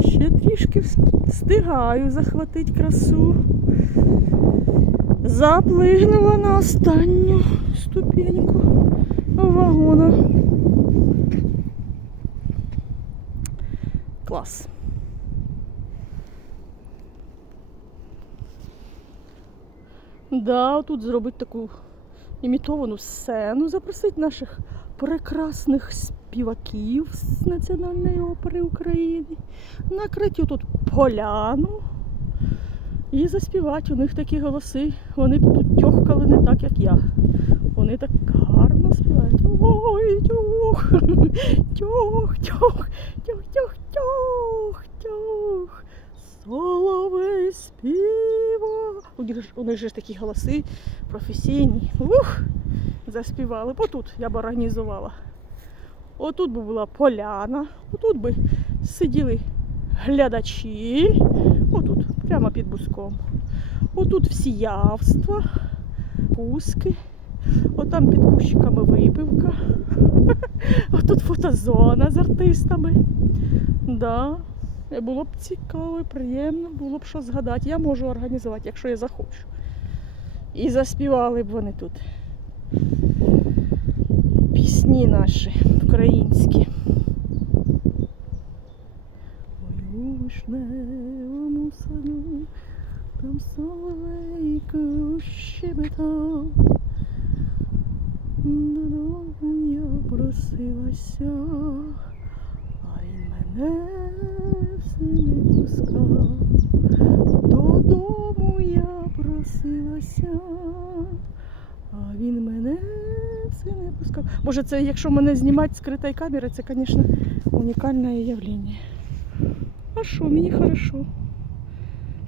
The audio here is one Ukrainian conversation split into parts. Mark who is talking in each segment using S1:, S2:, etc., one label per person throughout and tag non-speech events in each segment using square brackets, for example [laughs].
S1: Ще трішки встигаю захватити красу. Заплигнула на останню ступеньку вагона. Клас. Да, тут зробити таку імітовану сцену, запросити наших прекрасних співаків з Національної опери України, накрити тут поляну і заспівати. У них такі голоси. Вони б тут тьохкали не так, як я. Вони так гарно співають. Ой, тьох, тьох, тьох, тьох, тьох, тьох, тьох. Соловей співа. У них же ж такі голоси професійні. Ух, заспівали. Отут я б організувала. Отут би була поляна, отут би сиділи глядачі. Отут, прямо під буском. Отут всі явства, пуски. Отам під кущиками випивка. [laughs] Отут фотозона з артистами. Да. Е, Було б цікаво, приємно, було б що згадати. Я можу організувати, якщо я захочу. І заспівали б вони тут. Пісні наші українські. У вишневому саду, там соловейко щебетав. Додому я просилася, а він мене не пускав. Додому я просилася, а він мене все не пускав. Боже, це якщо мене знімати з скритої камери, це, звісно, унікальне явлення. А що, мені хорошо.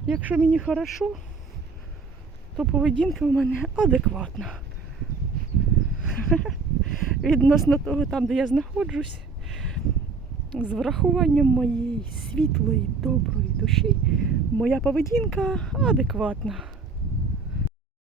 S1: Якщо мені хорошо, то поведінка в мене адекватна. [laughs] Відносно того, там, де я знаходжусь, з врахуванням моєї світлої, доброї душі, моя поведінка адекватна.